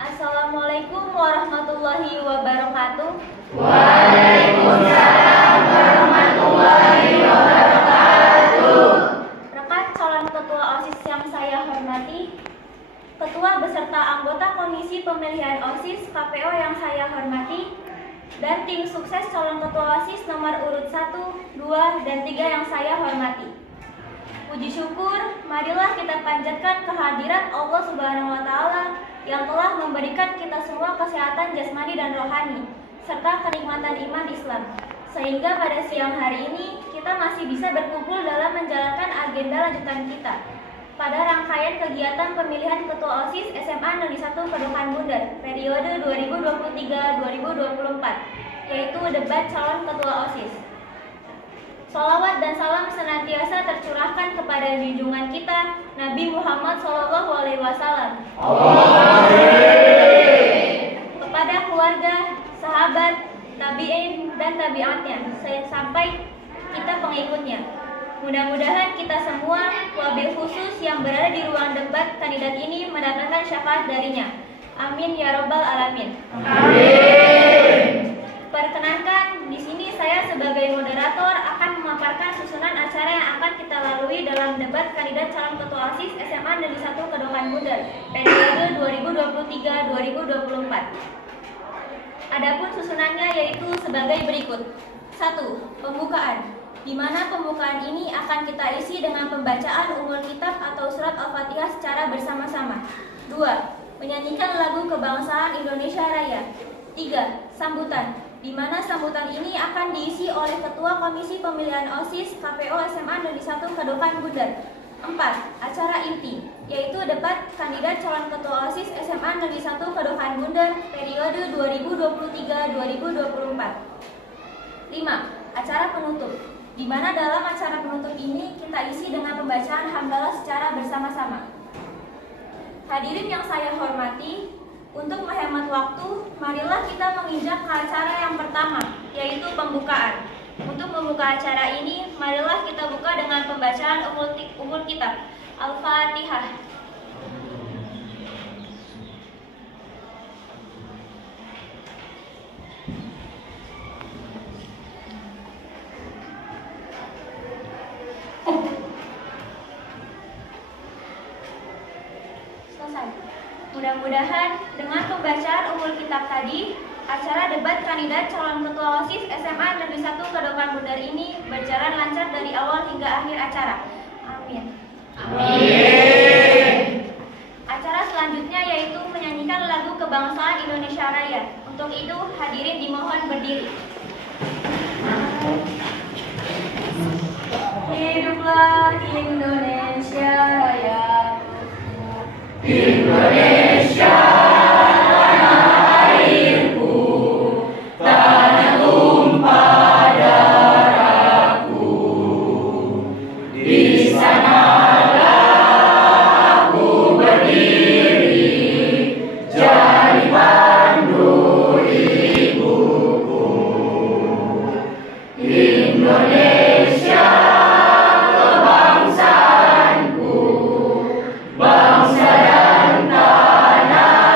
Assalamualaikum warahmatullahi wabarakatuh. Waalaikumsalam warahmatullahi wabarakatuh. Rekan calon ketua OSIS yang saya hormati, ketua beserta anggota komisi pemilihan OSIS KPO yang saya hormati, dan tim sukses calon ketua OSIS nomor urut 1, 2, dan 3 yang saya hormati. Puji syukur, marilah kita panjatkan kehadirat Allah Subhanahu wa Ta'ala yang telah memberikan kita semua kesehatan jasmani dan rohani, serta kenikmatan iman Islam, sehingga pada siang hari ini kita masih bisa berkumpul dalam menjalankan agenda lanjutan kita pada rangkaian kegiatan pemilihan ketua OSIS SMA Negeri 1 Kedokan Bundar periode 2023-2024, yaitu debat calon ketua OSIS. Sholawat dan salam senantiasa tercurahkan kepada junjungan kita Nabi Muhammad SAW, kepada keluarga, sahabat, tabi'in, dan tabi'atnya, sampai kita pengikutnya. Mudah-mudahan kita semua, wabil khusus yang berada di ruang debat kandidat ini mendapatkan syafaat darinya. Amin ya robbal alamin. Amin. Perkenankan, di sini saya sebagai moderator akan memaparkan susunan acara yang akan kita lalui dalam debat kandidat calon ketua OSIS SMA Negeri 1 Kedokan Bundar periode 2023-2024. Adapun susunannya yaitu sebagai berikut. 1. Pembukaan, di mana pembukaan ini akan kita isi dengan pembacaan umul kitab atau surat Al-Fatihah secara bersama-sama. 2. Menyanyikan lagu kebangsaan Indonesia Raya. 3. Sambutan, di mana sambutan ini akan diisi oleh Ketua Komisi Pemilihan OSIS KPO SMA Negeri 1 Kedokan Bundar. 4. Acara inti, yaitu debat kandidat calon ketua OSIS SMA Negeri 1 Kedokan Bundar periode 2023-2024. 5. Acara penutup, di mana dalam acara penutup ini kita isi dengan pembacaan hamdalah secara bersama-sama. Hadirin yang saya hormati, untuk menghemat waktu, marilah kita menginjak ke acara yang pertama, yaitu pembukaan. Untuk membuka acara ini, marilah kita buka dengan pembacaan umul kitab Al-Fatihah. Selesai. Mudah-mudahan dengan pembacaan umul kitab tadi, acara debat kandidat calon ketua OSIS SMA Negeri 1 Kedokan Bundar ini berjalan lancar dari awal hingga akhir acara. Amin. Amin. Acara selanjutnya yaitu menyanyikan lagu kebangsaan Indonesia Raya. Untuk itu, hadirin dimohon berdiri. Hiduplah Indonesia Raya. Indonesia, tanah airku, tanah tumpah darahku. Di sanalah aku berdiri, jadi pandu ibuku. Indonesia, kebangsaanku, bangsa dan tanah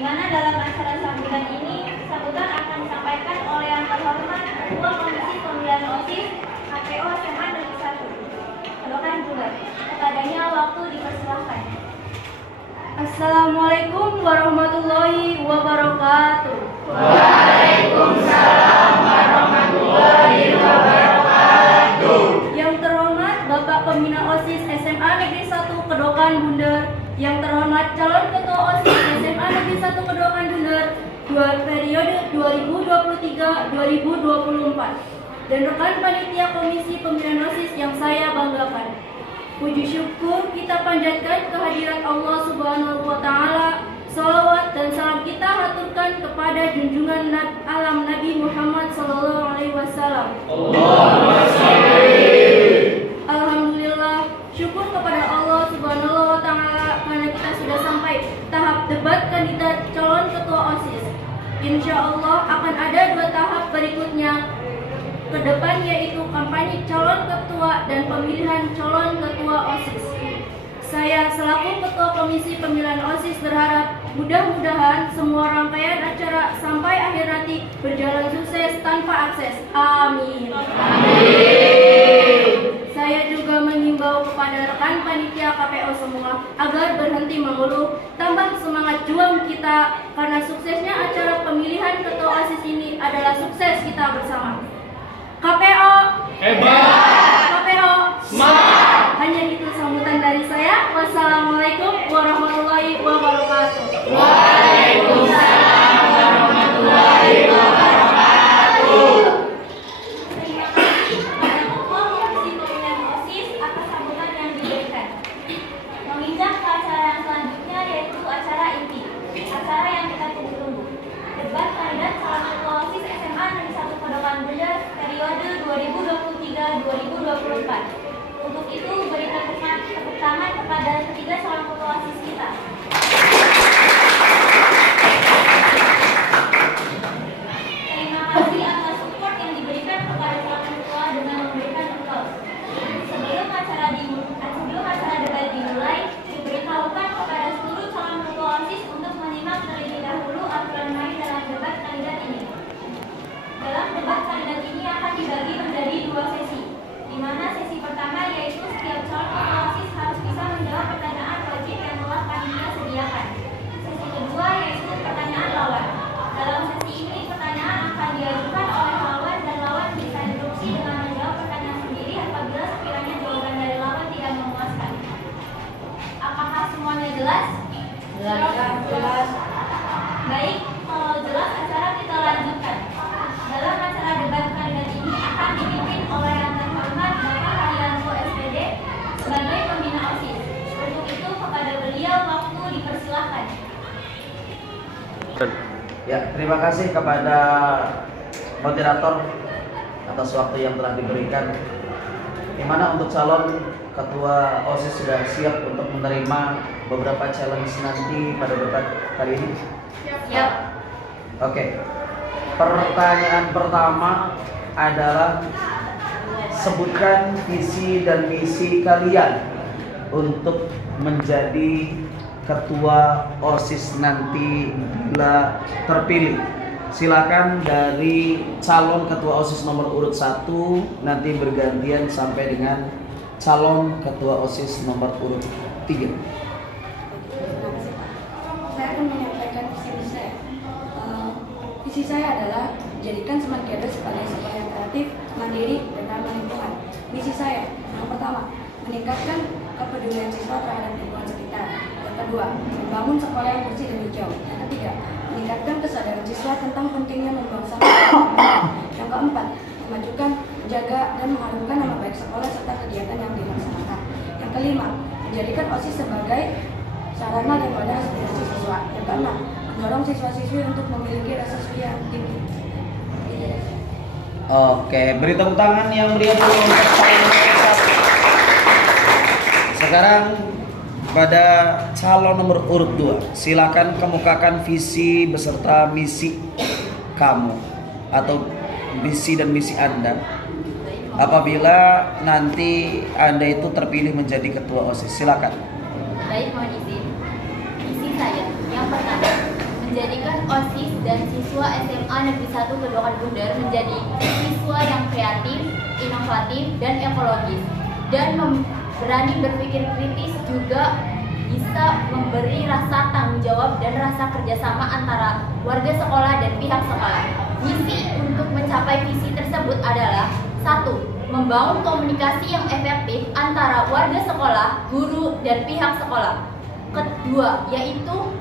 di mana dalam acara sambutan ini sambutan akan disampaikan oleh yang terhormat Ketua Komisi Pemilihan OSIS KPO SMA Negeri 1 Kedokan Bundar. Kepadanya waktu dipersilahkan. Assalamualaikum warahmatullahi wabarakatuh. Waalaikumsalam warahmatullahi wabarakatuh. Yang terhormat Bapak Pembina OSIS SMA Negeri 1 Kedokan Bundar, yang terhormat calon Ketua OSIS SMA Negeri 1 Kedokan Bundar periode 2023-2024, dan rekan panitia Komisi Pemilihan OSIS yang saya banggakan. Puji syukur kita panjatkan kehadirat Allah Subhanahu wa Ta'ala. Salawat dan salam kita haturkan kepada junjungan alam Nabi Muhammad Sallallahu Alaihi Wasallam. Alhamdulillah, syukur kepada Allah Subhanahu wa Ta'ala karena kita sudah sampai tahap debat kandidat calon ketua OSIS. Insya Allah akan ada 2 tahap berikutnya ke depan, yaitu kampanye calon ketua dan pemilihan calon ketua OSIS. Saya selaku Ketua Komisi Pemilihan OSIS berharap mudah-mudahan semua rangkaian acara sampai akhir nanti berjalan sukses tanpa akses. Amin. Saya juga mengimbau kepada rekan panitia KPO semua agar berhenti mengeluh, tambah semangat juang kita karena suksesnya acara pemilihan ketua OSIS ini adalah sukses kita bersama. KPO Hebat. KPO Semangat. Hanya itu sambutan dari saya. Wassalamualaikum warahmatullahi wabarakatuh. Waalaikumsalam warahmatullahi wabarakatuh. Terima kasih kepada Ketua Komisi Pemilihan OSIS atas sambutan yang diberikan. Menginjak ke acara yang selanjutnya, yaitu acara inti, acara yang kita tunggu-tunggu. Debat kandidat calon ketua OSIS SMA Negeri 1 Kedokan Bundar periode 2023-2024. Untuk itu berikan tepuk tangan kepada ketiga calon ketua OSIS kita. Terima kasih atas support yang diberikan kepada calon ketua dengan memberikan aplaus. Sebelum acara debat dimulai, diberitahukan kepada seluruh calon ketua OSIS untuk menyimak terlebih dahulu aturan main dalam debat kandidat ini. Dalam debat kandidat ini akan dibagi menjadi 2 sesi, di mana sesi pertama yaitu setiap calon ketua OSIS harus bisa menjawab pertanyaan wajib yang telah panitia sediakan. Sesi kedua yaitu pertanyaan lawan. Dalam sesi ini pertanyaan akan diajukan oleh lawan dan lawan bisa interupsi dengan menjawab pertanyaan sendiri apabila sekiranya jawaban dari lawan tidak memuaskan. Apakah semuanya jelas? Jelas. Baik, kalau jelas acara kita lanjutkan. Dalam acara debat kandidat ini akan dipimpin oleh yang terhormat Bapak Haryanto SPD sebagai pembina OSIS. Untuk itu kepada beliau waktu dipersilahkan. Ya, terima kasih kepada moderator atas waktu yang telah diberikan. Di mana untuk calon ketua OSIS sudah siap untuk menerima beberapa challenge nanti pada debat kali ini? Siap. Oke. Pertanyaan pertama adalah sebutkan visi dan misi kalian untuk menjadi ketua OSIS nanti bila terpilih. Silakan dari calon ketua OSIS nomor urut 1 nanti bergantian sampai dengan calon ketua OSIS nomor urut 3. Saya akan menyampaikan visi saya. Visi saya adalah menjadikan Smart Campus sebagai sekolah yang kreatif, mandiri, dan ramah lingkungan. Misi saya yang pertama, meningkatkan kepedulian siswa terhadap lingkungan sekitar. Yang kedua, membangun sekolah yang bersih dan hijau. Yang ketiga, meningkatkan kesadaran siswa tentang pentingnya membuang sampah. Yang keempat, memajukan, menjaga, dan mengharumkan nama baik sekolah serta kegiatan yang dilaksanakan. Yang kelima, menjadikan OSIS sebagai sarana dan wadah aspirasi siswa. Yang keenam, mendorong siswa-siswi untuk memiliki rasa syukur yang tinggi. Oke, beri tepuk tangan yang meriah dulu untuk calon nomor 1. Sekarang pada calon nomor urut 2, silakan kemukakan visi beserta misi kamu atau visi dan misi Anda apabila nanti Anda itu terpilih menjadi ketua OSIS. Silakan. Baik, mohon izin. Misi saya yang pertama, menjadikan OSIS dan siswa SMA Negeri 1 Kedokan Bundar menjadi siswa yang kreatif, inovatif, dan ekologis, dan berani berpikir kritis, juga bisa memberi rasa tanggung jawab dan rasa kerjasama antara warga sekolah dan pihak sekolah. Misi untuk mencapai visi tersebut adalah 1. Membangun komunikasi yang efektif antara warga sekolah, guru, dan pihak sekolah. Kedua, yaitu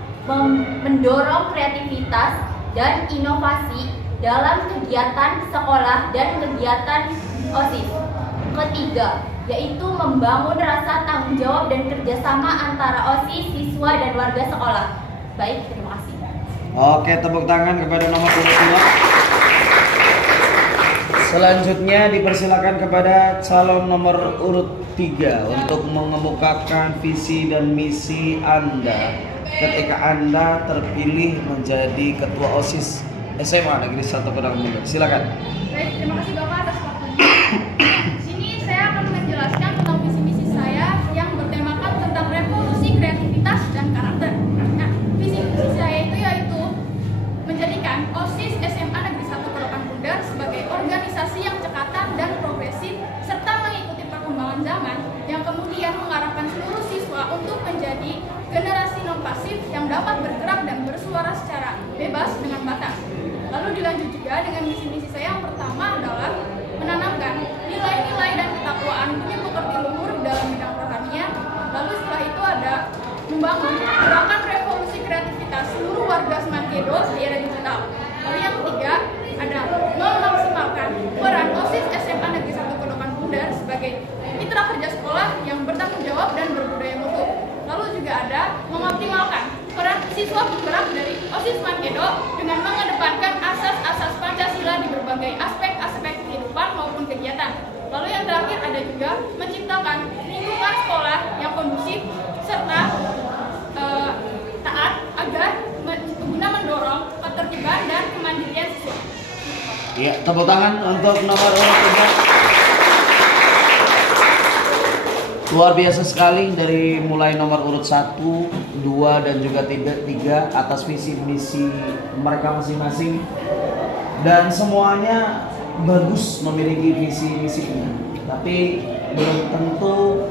mendorong kreativitas dan inovasi dalam kegiatan sekolah dan kegiatan OSIS. Ketiga, yaitu membangun rasa tanggung jawab dan kerjasama antara OSIS, siswa, dan warga sekolah. Baik, terima kasih. Oke, tepuk tangan kepada nomor urut 2. Selanjutnya dipersilakan kepada calon nomor urut 3 untuk mengemukakan visi dan misi Anda ketika Anda terpilih menjadi ketua OSIS SMA Negeri 1 Kedokan Bundar. Silakan. Baik, terima kasih Bapak atas waktunya. Di sini saya akan menjelaskan tentang visi misi saya yang bertemakan tentang revolusi kreativitas dan karakter. Nah, visi misi saya itu yaitu menjadikan OSIS SMA Negeri 1 Kedokan Bundar sebagai organisasi yang cekatan dan progresif serta mengikuti perkembangan zaman yang kemudian mengarahkan seluruh siswa untuk menjadi generasi non pasif yang dapat bergerak dan bersuara secara bebas dengan batas. Lalu dilanjut juga dengan misi-misi saya yang pertama adalah menanamkan nilai-nilai dan ketakwaan punya pekerti luhur dalam bidang pertanian. Lalu setelah itu ada membangun gerakan revolusi kreativitas seluruh warga Semankedo di era digital. Lalu yang ketiga ada memaksimalkan peran OSIS SMA Negeri 1 Kedokan Bundar sebagai mitra kerja sekolah yang bertanggung jawab dan berbudaya mutu. Lalu juga ada mengoptimalkan peran siswa penggerak dari OSIS Semankedo dengan mengedepankan asas-asas Pancasila di berbagai aspek-aspek kehidupan maupun kegiatan. Lalu yang terakhir ada juga menciptakan lingkungan sekolah yang kondusif serta taat agar guna mendorong ketertiban dan kemandirian siswa. Ya, tepuk tangan untuk nomor urut 3. Luar biasa sekali dari mulai nomor urut 1, 2, dan juga 3 atas visi misi mereka masing-masing. Dan semuanya bagus memiliki visi misinya, tapi belum tentu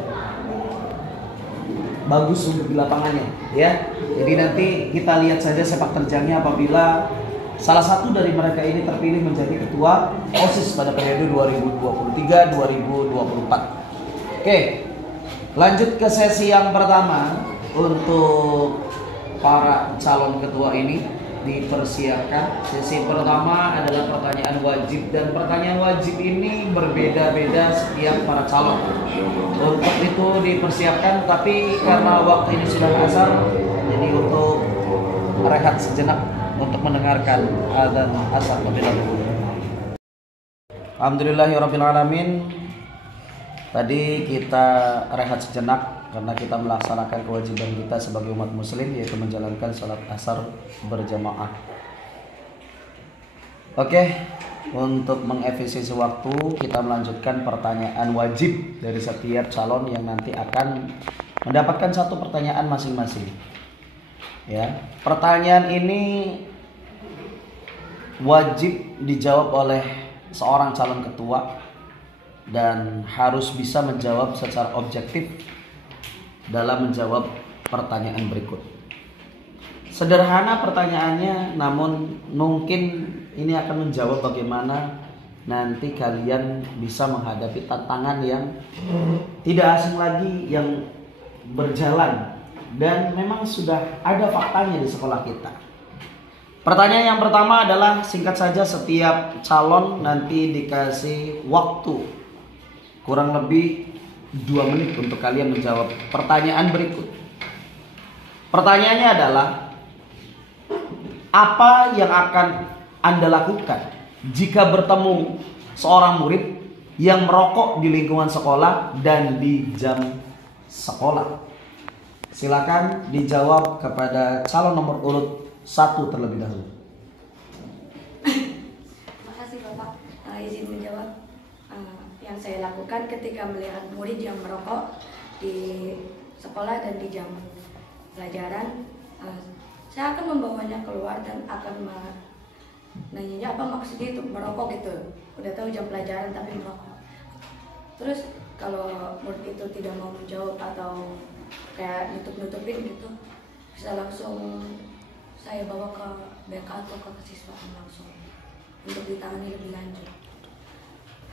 bagus untuk di lapangannya, ya. Jadi nanti kita lihat saja sepak terjangnya apabila salah satu dari mereka ini terpilih menjadi ketua OSIS pada periode 2023-2024. Oke, lanjut ke sesi yang pertama. Untuk para calon ketua ini dipersiapkan. Sesi pertama adalah pertanyaan wajib, dan pertanyaan wajib ini berbeda-beda setiap para calon. Untuk itu dipersiapkan, tapi karena waktu ini sudah asar, jadi untuk rehat sejenak untuk mendengarkan adzan asar terlebih dahulu. Alhamdulillahirabbil alamin. Tadi kita rehat sejenak karena kita melaksanakan kewajiban kita sebagai umat muslim, yaitu menjalankan sholat asar berjamaah. Oke, untuk mengefisiensi waktu kita melanjutkan pertanyaan wajib dari setiap calon yang nanti akan mendapatkan satu pertanyaan masing-masing. Ya, pertanyaan ini wajib dijawab oleh seorang calon ketua dan harus bisa menjawab secara objektif dalam menjawab pertanyaan berikut. Sederhana pertanyaannya, namun mungkin ini akan menjawab bagaimana nanti kalian bisa menghadapi tantangan yang tidak asing lagi yang berjalan dan memang sudah ada faktanya di sekolah kita. Pertanyaan yang pertama adalah singkat saja, setiap calon nanti dikasih waktu kurang lebih 2 menit untuk kalian menjawab pertanyaan berikut. Pertanyaannya adalah, apa yang akan Anda lakukan jika bertemu seorang murid yang merokok di lingkungan sekolah dan di jam sekolah? Silakan dijawab kepada calon nomor urut 1 terlebih dahulu. Makasih Bapak. Izin menjawab. Yang saya lakukan ketika melihat murid yang merokok di sekolah dan di jam pelajaran, saya akan membawanya keluar dan akan nanyanya apa maksudnya itu merokok gitu. Udah tahu jam pelajaran tapi merokok. Terus kalau murid itu tidak mau menjawab atau kayak nutup-nutupin gitu, bisa langsung saya bawa ke BK atau ke kesiswaan langsung untuk ditangani lebih lanjut.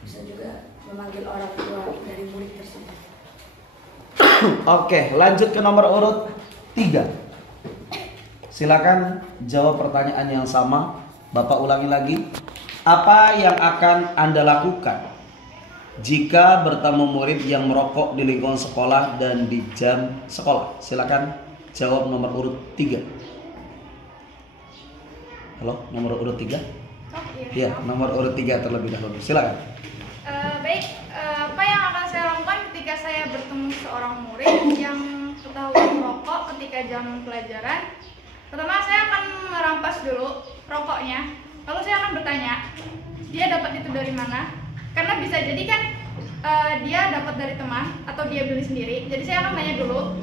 Bisa juga memanggil orang tua dari murid tersebut. Oke, lanjut ke nomor urut 3. Silakan jawab pertanyaan yang sama. Bapak ulangi lagi. Apa yang akan Anda lakukan jika bertemu murid yang merokok di lingkungan sekolah dan di jam sekolah? Silakan jawab nomor urut 3. Halo, nomor urut 3? Iya, nomor urut 3 terlebih dahulu. Silakan. Apa yang akan saya lakukan ketika saya bertemu seorang murid yang ketahuan merokok ketika jam pelajaran? Pertama, saya akan merampas dulu rokoknya. Lalu saya akan bertanya, dia dapat itu dari mana? Karena bisa jadi kan dia dapat dari teman atau dia beli sendiri. Jadi saya akan tanya dulu.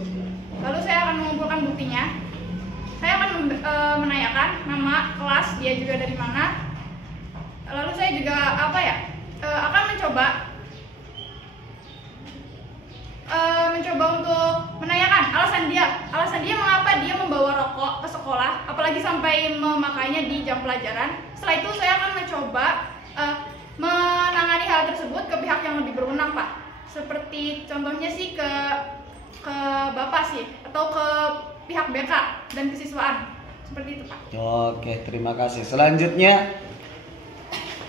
Lalu saya akan mengumpulkan buktinya. Saya akan menanyakan nama, kelas, dia juga dari mana. Lalu saya juga akan mencoba untuk menanyakan alasan dia mengapa dia membawa rokok ke sekolah, apalagi sampai memakainya di jam pelajaran. Setelah itu saya akan mencoba menangani hal tersebut ke pihak yang lebih berwenang, Pak. Seperti contohnya sih ke Bapak sih, atau ke pihak BK dan kesiswaan. Seperti itu, Pak. Oke, terima kasih. Selanjutnya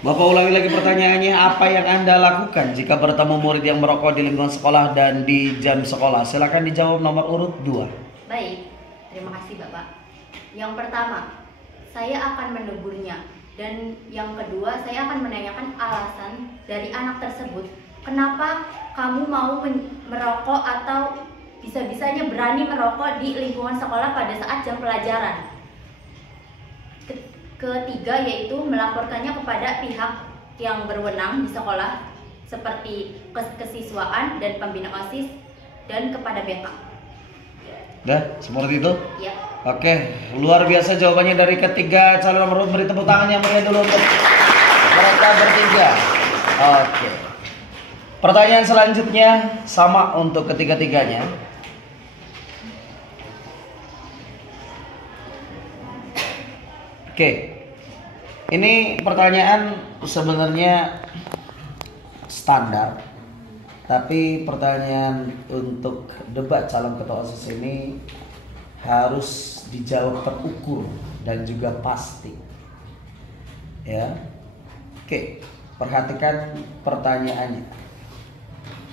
Bapak ulangi lagi pertanyaannya. Apa yang Anda lakukan jika bertemu murid yang merokok di lingkungan sekolah dan di jam sekolah? Silakan dijawab nomor urut 2. Baik, terima kasih Bapak. Yang pertama, saya akan menegurnya. Dan yang kedua, saya akan menanyakan alasan dari anak tersebut. Kenapa kamu mau merokok atau bisa-bisanya berani merokok di lingkungan sekolah pada saat jam pelajaran? Ketiga, yaitu melaporkannya kepada pihak yang berwenang di sekolah seperti kesiswaan dan pembina OSIS dan kepada BK. Udah, seperti itu? Ya. Oke, luar biasa jawabannya dari ketiga calon nomor urut. Beri tepuk tangan yang meriah dulu untuk mereka bertiga. Oke. Pertanyaan selanjutnya sama untuk ketiga-tiganya. Oke. Ini pertanyaan sebenarnya standar, tapi pertanyaan untuk debat calon ketua OSIS ini harus dijawab terukur dan juga pasti. Ya. Oke, perhatikan pertanyaannya.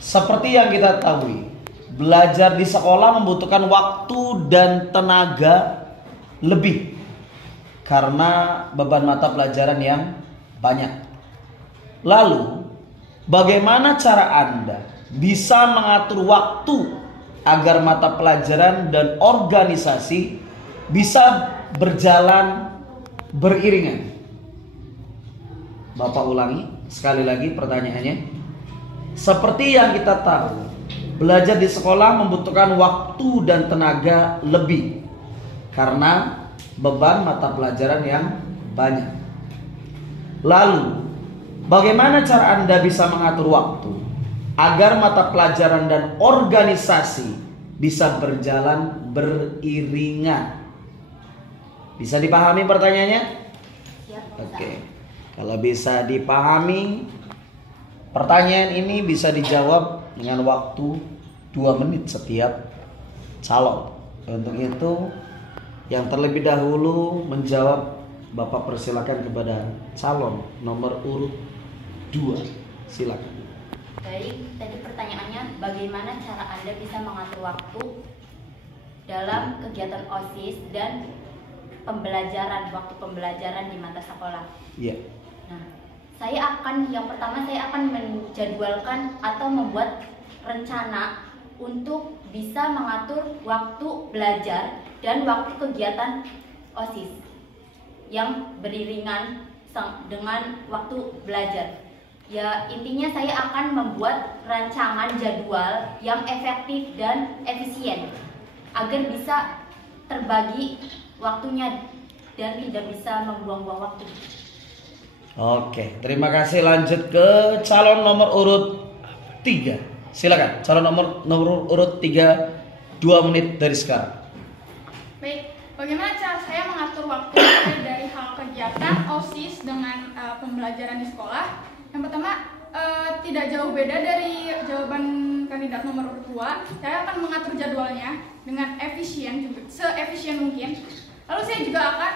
Seperti yang kita ketahui, belajar di sekolah membutuhkan waktu dan tenaga lebih karena beban mata pelajaran yang banyak. Lalu, bagaimana cara Anda bisa mengatur waktu agar mata pelajaran dan organisasi bisa berjalan beriringan? Bapak ulangi sekali lagi pertanyaannya. Seperti yang kita tahu, belajar di sekolah membutuhkan waktu dan tenaga lebih karena beban mata pelajaran yang banyak. Lalu, bagaimana cara Anda bisa mengatur waktu agar mata pelajaran dan organisasi bisa berjalan beriringan? Bisa dipahami pertanyaannya? Siap, Oke. Kalau bisa dipahami, pertanyaan ini bisa dijawab dengan waktu 2 menit setiap calon. Untuk itu, yang terlebih dahulu menjawab, Bapak persilakan kepada calon nomor urut 2. Silakan. Baik, tadi pertanyaannya bagaimana cara Anda bisa mengatur waktu dalam kegiatan OSIS dan waktu pembelajaran di mata sekolah. Iya. Nah, yang pertama saya akan menjadwalkan atau membuat rencana untuk bisa mengatur waktu belajar dan waktu kegiatan OSIS yang beriringan dengan waktu belajar. Ya, intinya saya akan membuat rancangan jadwal yang efektif dan efisien agar bisa terbagi waktunya dan tidak bisa membuang-buang waktu. Oke, terima kasih. Lanjut ke calon nomor urut 3. Silakan, calon nomor urut 3, 2 menit dari sekarang. Baik, bagaimana cara saya mengatur waktu dari hal kegiatan OSIS dengan pembelajaran di sekolah? Yang pertama, tidak jauh beda dari jawaban kandidat nomor urut 2. Saya akan mengatur jadwalnya dengan efisien, juga seefisien mungkin. Lalu saya juga akan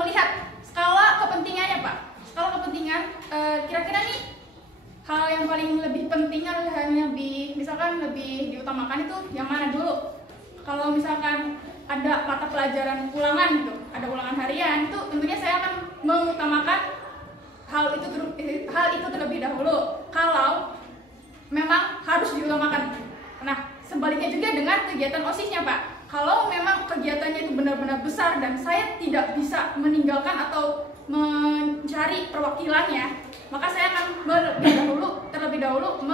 melihat skala kepentingannya, Pak. Skala kepentingan, kira-kira nih hal yang paling lebih penting atau hal yang lebih diutamakan itu yang mana dulu? Kalau misalkan ada mata pelajaran ulangan gitu, ada ulangan harian, itu tentunya saya akan mengutamakan hal itu terlebih dahulu. Kalau memang harus diutamakan. Nah, sebaliknya juga dengan kegiatan OSIS-nya, Pak. Kalau memang kegiatannya itu benar-benar besar dan saya tidak bisa meninggalkan atau mencari perwakilannya, maka saya akan terlebih dahulu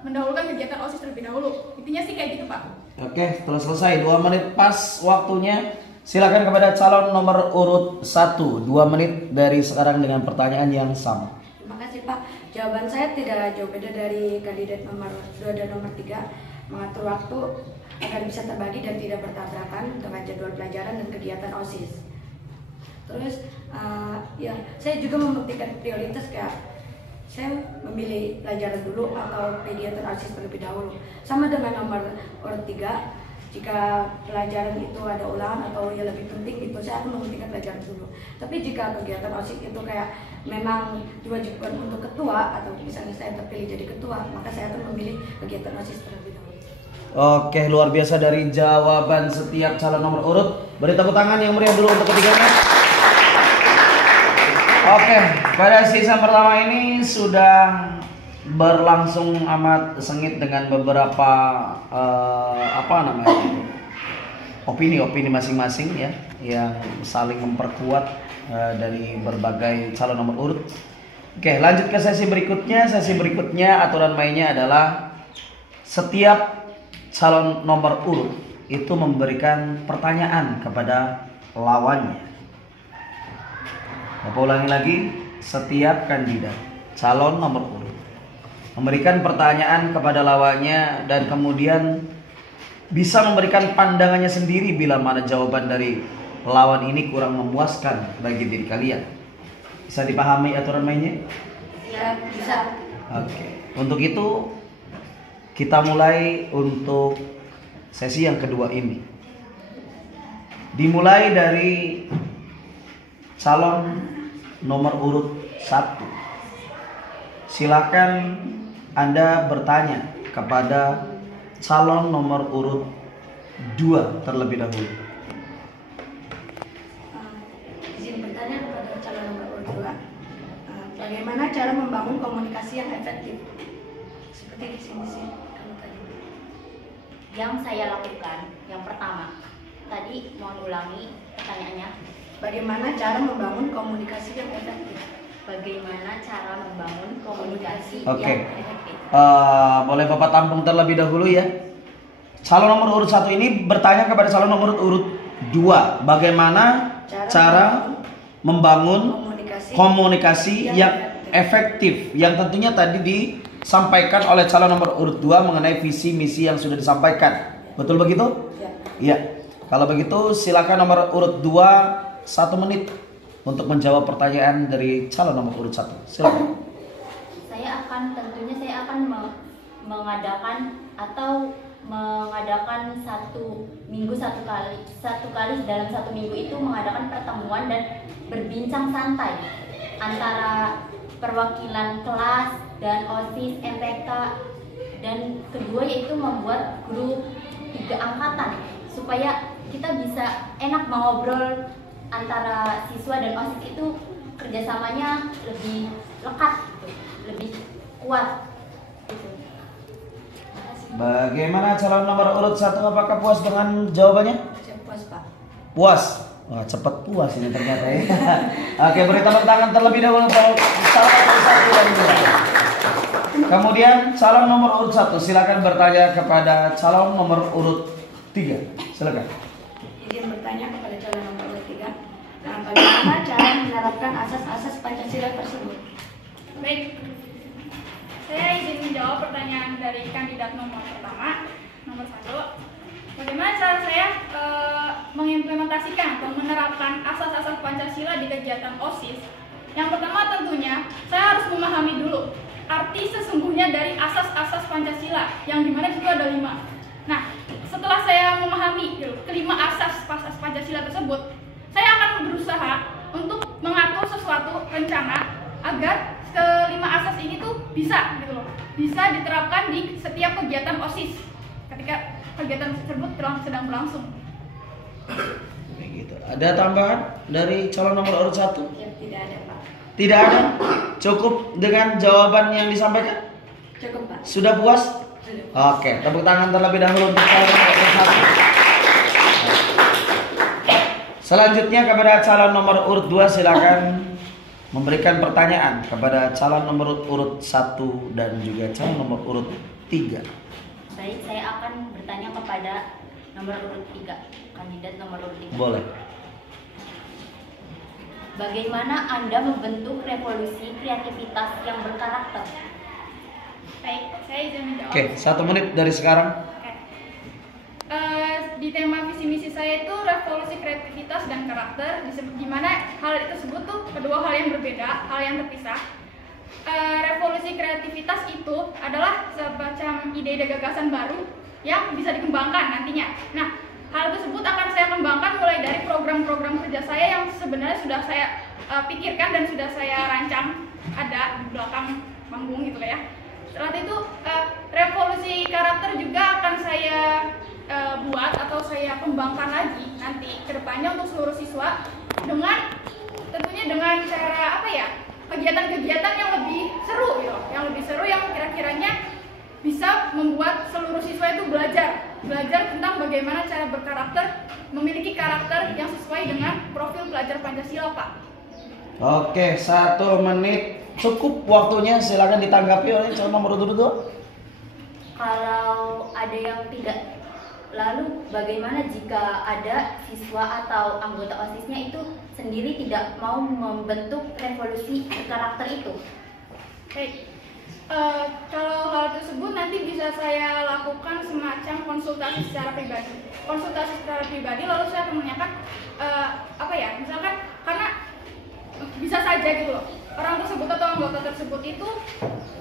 mendahulukan kegiatan OSIS terlebih dahulu. Intinya sih kayak gitu, Pak. Oke, telah selesai. 2 menit pas waktunya. Silakan kepada calon nomor urut 1, 2 menit dari sekarang dengan pertanyaan yang sama. Terima kasih, Pak. Jawaban saya tidak jauh beda dari kandidat nomor 2 dan nomor 3. Mengatur waktu agar bisa terbagi dan tidak bertabrakan dengan jadwal pelajaran dan kegiatan OSIS. Terus ya saya juga membuktikan prioritas, kayak saya memilih pelajaran dulu atau kegiatan OSIS terlebih dahulu. Sama dengan nomor urut 3, jika pelajaran itu ada ulangan atau yang lebih penting, itu saya akan mementingkan pelajaran dulu. Tapi jika kegiatan OSIS itu kayak memang diwajibkan untuk ketua atau misalnya saya terpilih jadi ketua, maka saya akan memilih kegiatan OSIS terlebih dahulu. Oke, luar biasa dari jawaban setiap calon nomor urut. Beri tepuk tangan yang meriah dulu untuk ketiganya. Oke, pada season pertama ini sudah berlangsung amat sengit dengan beberapa opini masing-masing ya, yang saling memperkuat dari berbagai calon nomor urut. Oke, lanjut ke sesi berikutnya. Sesi berikutnya aturan mainnya adalah setiap calon nomor urut itu memberikan pertanyaan kepada lawannya. Bapak ulangi lagi, setiap kandidat calon nomor urut memberikan pertanyaan kepada lawannya dan kemudian bisa memberikan pandangannya sendiri bila mana jawaban dari lawan ini kurang memuaskan bagi diri kalian. Bisa dipahami aturan mainnya? Ya, bisa. Oke. Untuk itu kita mulai untuk sesi yang kedua ini. Dimulai dari calon nomor urut 1. Silakan Anda bertanya kepada calon nomor urut 2 terlebih dahulu. Izin bertanya kepada calon nomor urut 2. Bagaimana cara membangun komunikasi yang efektif? Seperti di sini sih kamu tanya. Yang saya lakukan, yang pertama, tadi mau ulangi pertanyaannya. Bagaimana cara membangun komunikasi yang efektif? Bagaimana cara membangun komunikasi Oke. yang efektif? Boleh Bapak tampung terlebih dahulu ya. Calon nomor urut 1 ini bertanya kepada calon nomor urut 2, bagaimana cara membangun komunikasi yang efektif, yang tentunya tadi disampaikan oleh calon nomor urut 2 mengenai visi misi yang sudah disampaikan. Betul begitu? Ya. Iya. Kalau begitu silakan nomor urut 2 1 menit untuk menjawab pertanyaan dari calon nomor urut 1. Silakan. Saya akan mengadakan satu kali dalam satu minggu itu mengadakan pertemuan dan berbincang santai antara perwakilan kelas dan OSIS, MPK, dan kedua yaitu membuat grup 3 angkatan supaya kita bisa enak mengobrol antara siswa dan OSIS, itu kerjasamanya lebih lekat gitu, lebih kuat gitu. Bagaimana calon nomor urut 1, apakah puas dengan jawabannya? Saya puas, Pak. Puas. Wah, cepat puas ini ternyata ya. Oke, beri tepuk tangan terlebih dahulu untuk calon nomor 1 dan 2. Kemudian calon nomor urut 1 silakan bertanya kepada calon nomor urut 3. Silakan. Izin bertanya kepada calon nomor urut 3. Nah, bagaimana cara menerapkan asas-asas Pancasila tersebut? Baik, saya izin menjawab pertanyaan dari kandidat nomor pertama, nomor 1. Bagaimana cara saya mengimplementasikan atau menerapkan asas-asas Pancasila di kegiatan OSIS? Yang pertama tentunya saya harus memahami dulu arti sesungguhnya dari asas-asas Pancasila, yang dimana itu ada 5. Nah, setelah saya memahami kelima asas Pancasila tersebut, saya akan berusaha untuk mengatur sesuatu rencana agar kelima asas ini tuh bisa bisa diterapkan di setiap kegiatan OSIS ketika kegiatan tersebut sedang berlangsung. Begitu. Ada tambahan dari calon nomor urut 1? Ya, tidak ada, Pak. Tidak ada? Cukup dengan jawaban yang disampaikan? Cukup, Pak. Sudah puas? Sudah. Oke, tepuk tangan terlebih dahulu untuk calon nomor urut 1. Selanjutnya kepada calon nomor urut 2, silakan memberikan pertanyaan kepada calon nomor urut 1 dan juga calon nomor urut 3. Baik, saya akan bertanya kepada nomor urut 3, kandidat nomor urut 3. Boleh. Bagaimana Anda membentuk revolusi kreativitas yang berkarakter? Baik, saya izin menjawab. Oke, 1 menit dari sekarang. Di tema visi misi saya itu revolusi kreativitas dan karakter, di mana hal tersebut tuh kedua hal yang berbeda, hal yang terpisah. Revolusi kreativitas itu adalah semacam ide-ide gagasan baru yang bisa dikembangkan nantinya. Nah, hal tersebut akan saya kembangkan mulai dari program-program kerja saya yang sebenarnya sudah saya pikirkan dan sudah saya rancang ada di belakang panggung gitu ya. Setelah itu revolusi karakter juga akan saya buat atau saya kembangkan lagi nanti kedepannya untuk seluruh siswa dengan tentunya dengan cara kegiatan-kegiatan yang lebih seru yang kira-kiranya bisa membuat seluruh siswa itu belajar tentang bagaimana cara berkarakter, memiliki karakter yang sesuai dengan profil pelajar Pancasila, Pak. Oke, 1 menit cukup waktunya, silakan ditanggapi oleh calon nomor urut 2. Kalau ada yang tidak, lalu bagaimana jika ada siswa atau anggota OSISnya itu sendiri tidak mau membentuk revolusi karakter itu? Baik, kalau hal tersebut nanti bisa saya lakukan semacam konsultasi secara pribadi. Lalu saya akan menanyakan misalkan karena bisa saja gitu loh, orang tersebut atau anggota tersebut itu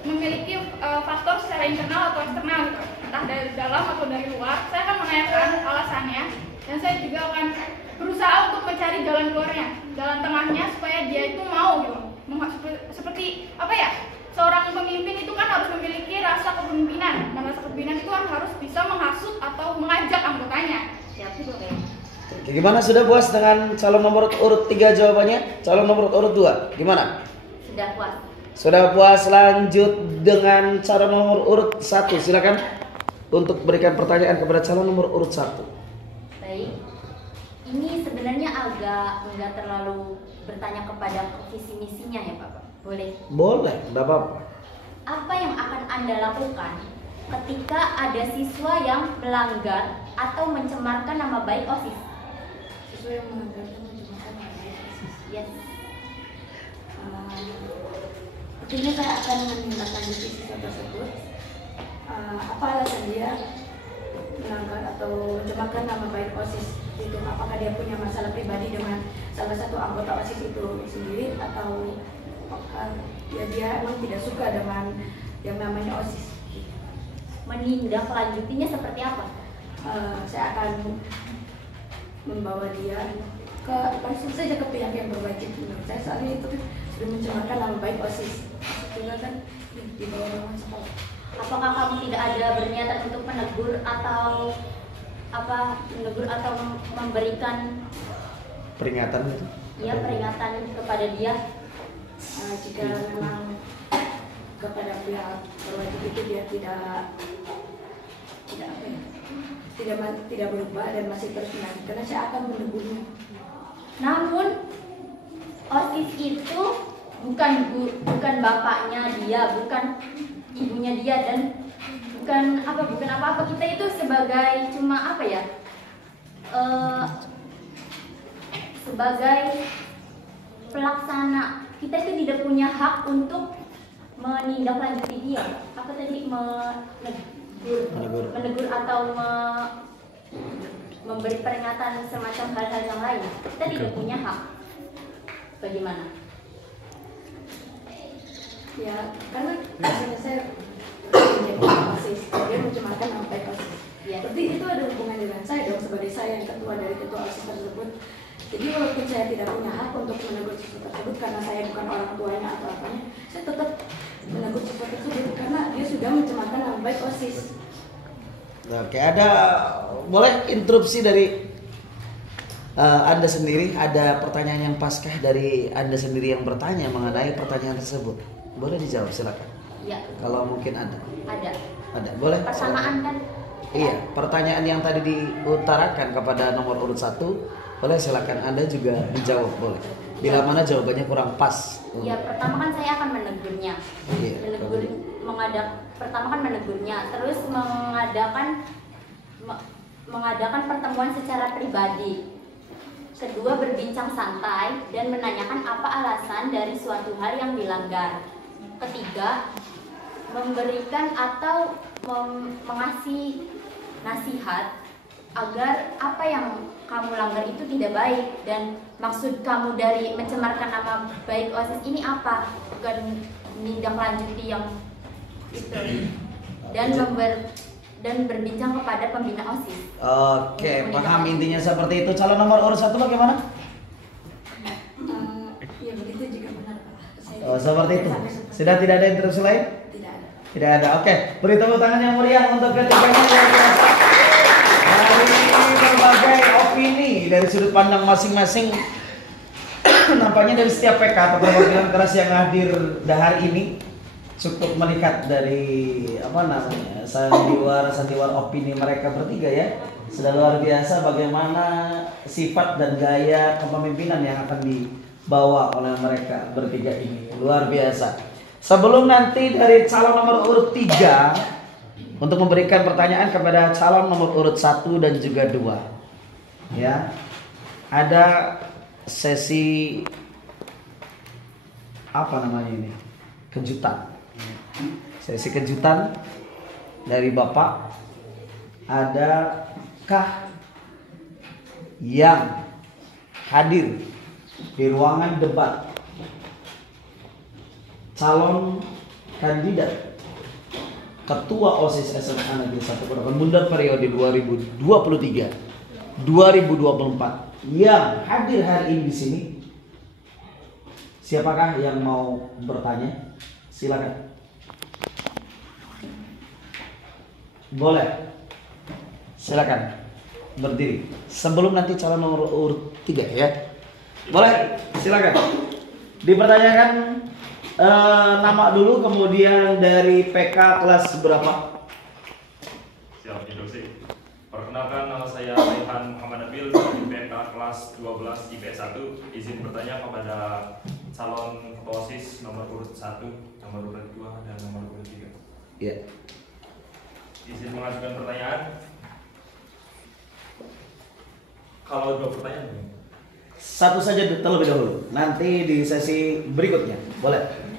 memiliki faktor secara internal atau eksternal gitu, entah dari dalam atau dari luar. Saya akan menanyakan alasannya dan saya juga akan berusaha untuk mencari jalan keluarnya, jalan tengahnya supaya dia itu mau gitu. Seperti seorang pemimpin itu kan harus memiliki rasa kepemimpinan, dan rasa kepemimpinan itu kan harus bisa menghasut atau mengajak anggotanya. Siap, Gitu. Oke, gimana, sudah puas dengan calon nomor urut 3 jawabannya? Calon nomor urut 2 gimana? Sudah puas. Sudah puas, lanjut dengan calon nomor urut 1. Silakan untuk berikan pertanyaan kepada calon nomor urut 1. Baik, ini sebenarnya agak enggak terlalu bertanya kepada visi misinya ya Pak. Boleh? Boleh, enggak apa-apa. Apa yang akan Anda lakukan ketika ada siswa yang melanggar atau mencemarkan nama baik OSIS? Siswa yang melanggar dan mencemarkan nama baik OSIS. Yes. Tentunya saya akan menindaklanjuti siswa tersebut. Apa alasan dia melanggar atau mencemarkan nama baik OSIS itu? Apakah dia punya masalah pribadi dengan salah satu anggota OSIS itu sendiri, atau apakah dia emang tidak suka dengan yang namanya OSIS? Menindaklanjutinya seperti apa? Saya akan membawa dia langsung saja ke pihak yang berwajib. Menurut saya soalnya itu sudah mencemarkan nama baik OSIS. Juga kan di bawah ruang sekolah. Apakah kamu tidak ada berniatan untuk menegur atau memberikan Peringatan itu? peringatan kepada dia? Jika memang kepada pihak berwajib itu dia tidak berubah dan masih terus melanjutkan, saya akan menegurnya. Namun OSIS itu bukan bapaknya dia, bukan ibunya dia, dan bukan apa-apa, kita itu sebagai cuma apa ya, sebagai pelaksana, kita itu tidak punya hak untuk menindaklanjuti dia. Apa tadi, menegur atau memberi peringatan semacam hal-hal yang lain. Kita tidak punya hak. Bagaimana? Ya, karena saya menjadi OSIS, dia mencemarkan nama baik OSIS. Ya. Berarti itu ada hubungan dengan saya dong, sebagai saya yang ketua dari ketua OSIS tersebut. Jadi walaupun saya tidak punya hak untuk menegur siswa tersebut karena saya bukan orang tuanya atau apanya, saya tetap menegur siswa tersebut karena dia sudah mencemarkan nama baik OSIS. Oke, ada boleh interupsi dari Anda sendiri, ada pertanyaan yang paskah dari Anda sendiri yang bertanya mengenai pertanyaan tersebut. Boleh dijawab, silakan. Ya. Kalau mungkin ada. Ada. Boleh. Persamaan kan? Iya, pertanyaan yang tadi diutarakan kepada nomor urut 1, boleh silakan Anda juga dijawab, boleh. Bila mana jawabannya kurang pas. Ya, pertama kan saya akan menegurnya. Iya, Pertama kan menegurnya, terus mengadakan pertemuan secara pribadi. Kedua, berbincang santai dan menanyakan apa alasan dari suatu hal yang dilanggar. Ketiga, memberikan atau mengasih nasihat agar apa yang kamu langgar itu tidak baik, dan maksud kamu dari mencemarkan nama baik OSIS ini apa, bukan menindaklanjuti yang itu, dan berbincang kepada pembina OSIS. Oke, paham intinya seperti itu. Calon nomor urut 1 bagaimana? Ya begitu juga benar Pak. Oh, seperti itu. Sudah tidak ada interupsi lain? Tidak ada. Tidak ada. Oke, beri tepuk tangan yang meriah untuk ketiganya luar biasa. Dari berbagai opini dari sudut pandang masing-masing. Nampaknya dari setiap PK atau perwakilan keras yang hadir hari ini cukup melihat dari sandiwara opini mereka bertiga ya. Sudah luar biasa bagaimana sifat dan gaya kepemimpinan yang akan dibawa oleh mereka bertiga ini. Luar biasa. Sebelum nanti dari calon nomor urut 3 untuk memberikan pertanyaan kepada calon nomor urut 1 dan juga 2. Ya. Ada sesi apa namanya ini? Kejutan. Sesi kejutan dari Bapak. Adakah yang hadir di ruangan debat calon kandidat Ketua OSIS SMA Negeri 1 Kedokan Bundar periode 2023-2024 yang hadir hari ini di sini? Siapakah yang mau bertanya? Silakan. Boleh. Silakan berdiri. Sebelum nanti calon nomor urut 3 ya. Boleh. Silakan. Dipertanyakan nama dulu, kemudian dari PK kelas berapa? Siap, introduksi. Perkenalkan, nama saya Raihan Muhammad Nabil dari PK kelas 12 IPS 1. Izin bertanya kepada calon ketua OSIS nomor urut 1, nomor urut 2, dan nomor urut 3. Iya. Izin mengajukan pertanyaan. Kalau 2 pertanyaan, Satu saja terlebih dahulu. Nanti di sesi berikutnya. Boleh.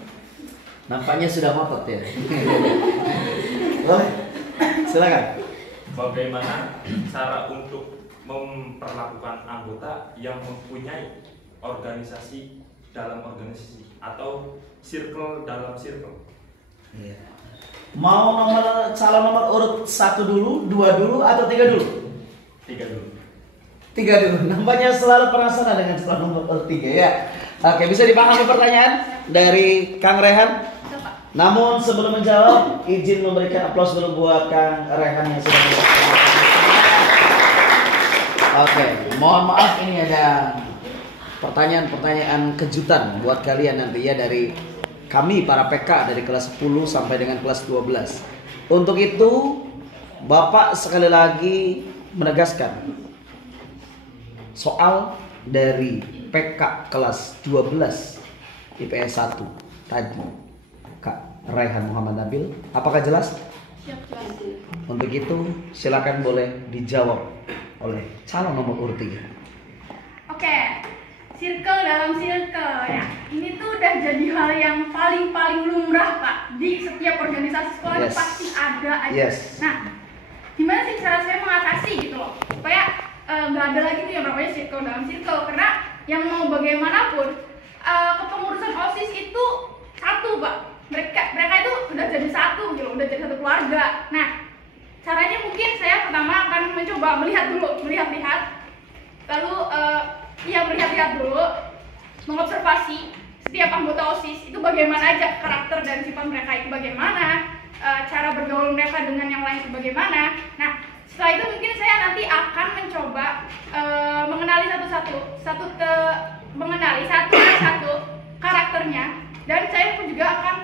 Nampaknya sudah ngotot ya. Boleh. Silakan. bagaimana cara untuk memperlakukan anggota yang mempunyai organisasi dalam organisasi atau circle dalam circle? Iya. Mau calon nomor urut 1 dulu, 2 dulu, atau 3 dulu? 3 dulu. 3 dulu. Nampaknya selalu penasaran dengan calon nomor urut 3 ya. Oke, bisa dipahami pertanyaan dari Kang Rehan? Namun sebelum menjawab, izin memberikan aplaus dulu buat Kang Rehan yang sudah menjawab. Oke, mohon maaf ini ada pertanyaan-pertanyaan kejutan buat kalian nanti ya dari kami para PK dari kelas 10 sampai dengan kelas 12. Untuk itu, Bapak sekali lagi menegaskan soal dari PK kelas 12 IPS 1 tadi, Kak Raihan Muhammad Nabil, apakah jelas? Siap, jelas. Untuk itu silakan boleh dijawab oleh calon nomor urut 3. Oke, circle dalam circle ya. Ini tuh udah jadi hal yang paling lumrah Pak di setiap organisasi sekolah. Yes. Itu pasti ada aja. Yes. Nah, gimana sih cara saya mengatasi gitu loh supaya nggak ada lagi tuh yang namanya circle dalam circle, karena yang mau bagaimanapun kepengurusan OSIS itu satu Pak. Mereka itu udah jadi satu gitu, udah jadi satu keluarga. Nah, caranya mungkin saya pertama akan mencoba melihat lalu melihat dulu, mengobservasi setiap anggota OSIS itu bagaimana aja karakter dan sifat mereka itu bagaimana, cara bergaul mereka dengan yang lain itu bagaimana. Nah, setelah itu mungkin saya nanti akan mencoba mengenali satu karakternya, dan saya pun juga akan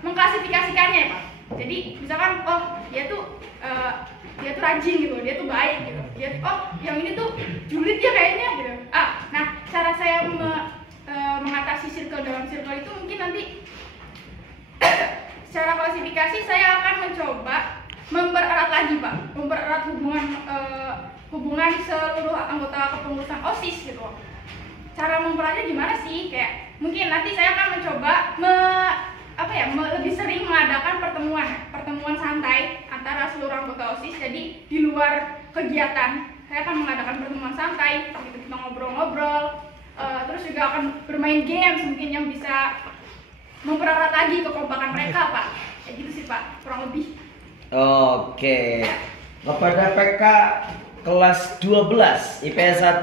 mengklasifikasikannya ya Pak. Jadi misalkan dia tuh rajin gitu, dia tuh baik gitu, yang ini tuh julid ya kayaknya gitu. Nah, cara saya mengatasi circle dalam circle itu mungkin nanti secara klasifikasi saya akan mencoba mempererat lagi Pak, mempererat hubungan seluruh anggota kepengurusan OSIS gitu. Cara mempereratnya gimana sih? Kayak mungkin nanti saya akan mencoba lebih sering mengadakan pertemuan santai antara seluruh anggota OSIS. Jadi di luar kegiatan saya akan mengadakan pertemuan santai, gitu kita ngobrol-ngobrol, terus juga akan bermain games mungkin yang bisa mempererat lagi kekompakan mereka Pak. Kayak gitu sih Pak, kurang lebih. Oke. Kepada PK kelas 12 IPS 1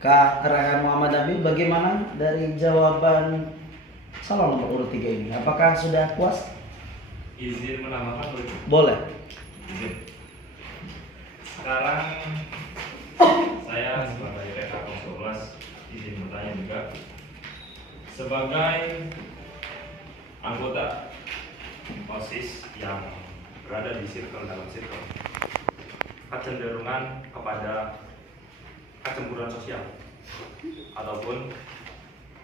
Kak Rehan Muhammad Nabil, bagaimana dari jawaban calon nomor urut 3 ini? Apakah sudah puas? Izin menambahkan boleh? Boleh. Izin. Sekarang saya sebagai PK kelas 12 izin bertanya juga. Sebagai anggota OSIS yang berada di circle dalam circle, kecenderungan kepada kecemburuan sosial, ataupun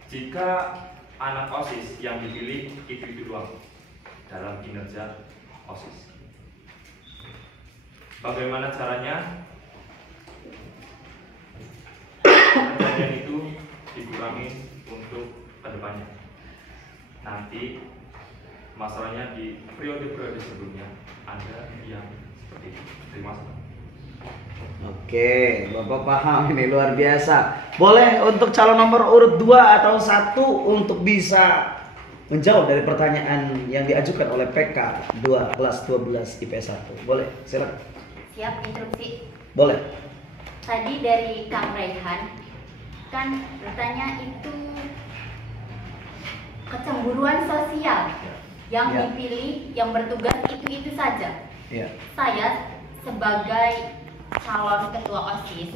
jika anak OSIS yang dipilih itu doang dalam kinerja OSIS, bagaimana caranya kejadian itu dikurangi untuk kedepannya? Nanti masalahnya di periode-periode sebelumnya ada yang seperti itu. Terima kasih. Oke, Bapak paham, ini luar biasa. Boleh untuk calon nomor urut 2 atau 1 untuk bisa menjawab dari pertanyaan yang diajukan oleh PK 2 kelas 12 IPS 1. Boleh, silakan. Siap, instruksi. Boleh. Tadi dari Kang Raihan kan bertanya itu kecemburuan sosial yang Ya. dipilih, yang bertugas itu saja. Ya. Saya sebagai calon ketua OSIS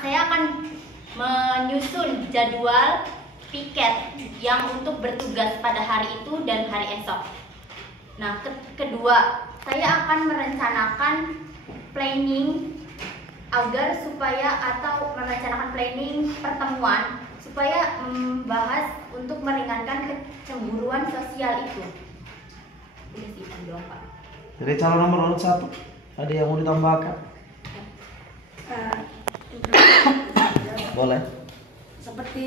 saya akan menyusun jadwal piket yang untuk bertugas pada hari itu dan hari esok. Nah, kedua, saya akan merencanakan planning pertemuan supaya membahas untuk meringankan kecemburuan sosial itu. Ini sih doang Pak. Dari calon nomor urut 1 ada yang mau ditambahkan? Boleh. Seperti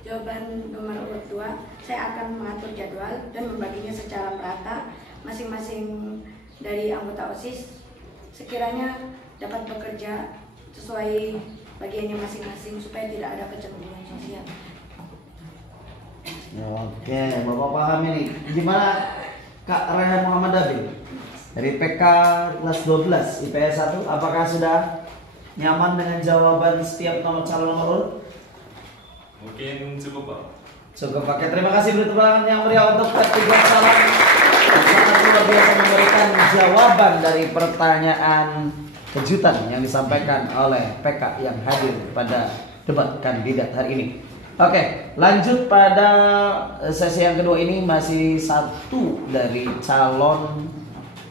jawaban nomor urut 2, saya akan mengatur jadwal dan membaginya secara merata. Masing-masing dari anggota OSIS sekiranya dapat bekerja sesuai bagiannya masing-masing supaya tidak ada kecemburuan sosial. Oke, Bapak paham ini. Gimana Kak Rehan Muhammad Nabil dari PK kelas 12 IPS 1, apakah sudah nyaman dengan jawaban setiap calon nomor urut? Mungkin cukup Pak. Cukup pakai. Terima kasih, beri tepuk tangan yang meriah untuk ketiga calon. Sangat luar biasa memberikan jawaban dari pertanyaan kejutan yang disampaikan oleh PK yang hadir pada debat kandidat hari ini. Oke, lanjut pada sesi yang kedua ini masih satu dari calon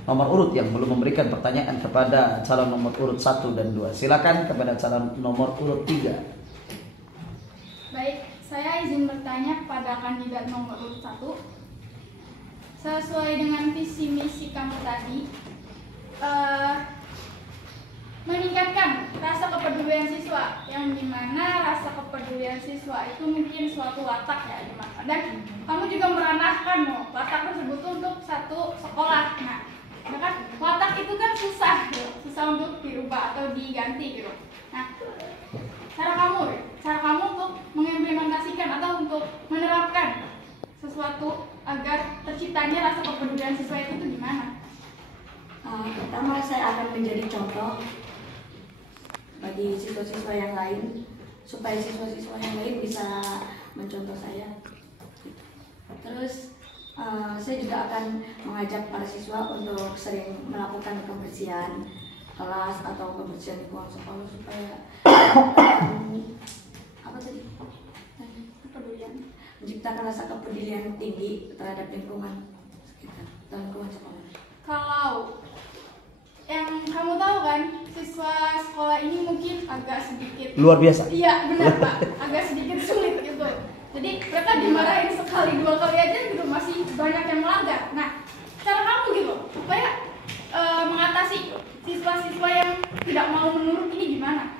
nomor urut yang belum memberikan pertanyaan kepada calon nomor urut 1 dan 2. Silakan kepada calon nomor urut 3. Baik, saya izin bertanya kepada kandidat nomor urut 1. sesuai dengan visi misi kamu tadi, meningkatkan rasa kepedulian siswa, yang dimana rasa kepedulian siswa itu mungkin suatu watak ya, dan kamu juga meranahkan watak tersebut untuk satu sekolah. Nah, kan watak itu kan susah untuk dirubah atau diganti gitu. Nah, cara kamu untuk mengimplementasikan atau untuk menerapkan sesuatu agar terciptanya rasa kepedulian siswa itu gimana? Pertama, saya akan menjadi contoh bagi siswa-siswa yang lain supaya siswa-siswa yang lain bisa mencontoh saya. Terus saya juga akan mengajak para siswa untuk sering melakukan kebersihan kelas atau kebersihan lingkungan sekolah supaya menciptakan rasa kepedulian tinggi terhadap lingkungan sekitar dan lingkungan sekolah. Kalau yang kamu tahu kan, siswa sekolah ini mungkin agak sedikit Luar biasa. Iya benar Pak, agak sedikit sulit gitu. Jadi mereka dimarahin sekali dua kali aja gitu, masih banyak yang melanggar. Nah, cara kamu gitu supaya mengatasi siswa-siswa yang tidak mau menurut ini gimana?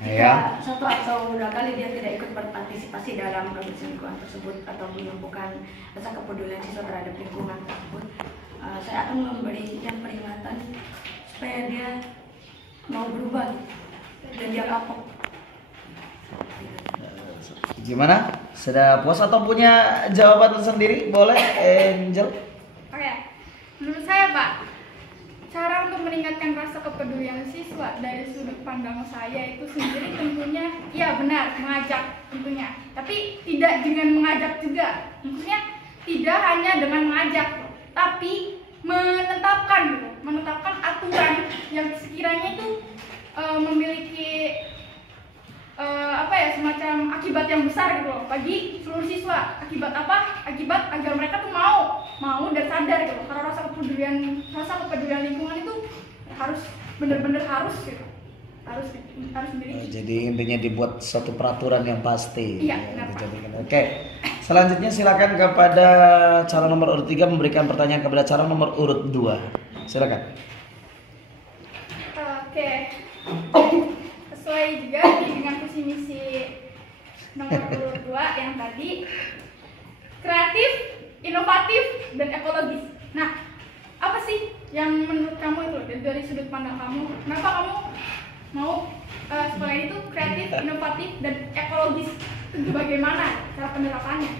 Jika satu atau dua kali dia tidak ikut berpartisipasi dalam kebersihan lingkungan tersebut atau menumbuhkan rasa kepedulian siswa terhadap lingkungan tersebut, saya akan memberikan peringatan supaya dia mau berubah dan dia kapok. Gimana? Sudah puas atau punya jawaban sendiri? Boleh, Angel? Oke, menurut saya Pak, cara untuk meningkatkan rasa kepedulian siswa dari sudut pandang saya itu sendiri tentunya, ya benar, mengajak tentunya. Tapi tidak dengan mengajak juga, maksudnya tidak hanya dengan mengajak, tapi menetapkan aturan yang sekiranya itu memiliki semacam akibat yang besar gitu loh bagi seluruh siswa. Akibat apa? Akibat agar mereka tuh mau dan sadar gitu. Karena rasa kepedulian lingkungan itu harus benar-benar harus gitu. Harus dimiliki. Jadi intinya dibuat suatu peraturan yang pasti. Iya, benar. Oke. Selanjutnya silakan kepada calon nomor urut 3 memberikan pertanyaan kepada calon nomor urut 2. Silakan. Oke. Sesuai juga dengan visi misi nomor urut 2 yang tadi, kreatif, inovatif, dan ekologis. Nah, apa sih yang menurut kamu itu dari sudut pandang kamu? Kenapa kamu mau sekolah itu kreatif, inovatif, dan ekologis? Itu bagaimana cara penerapannya?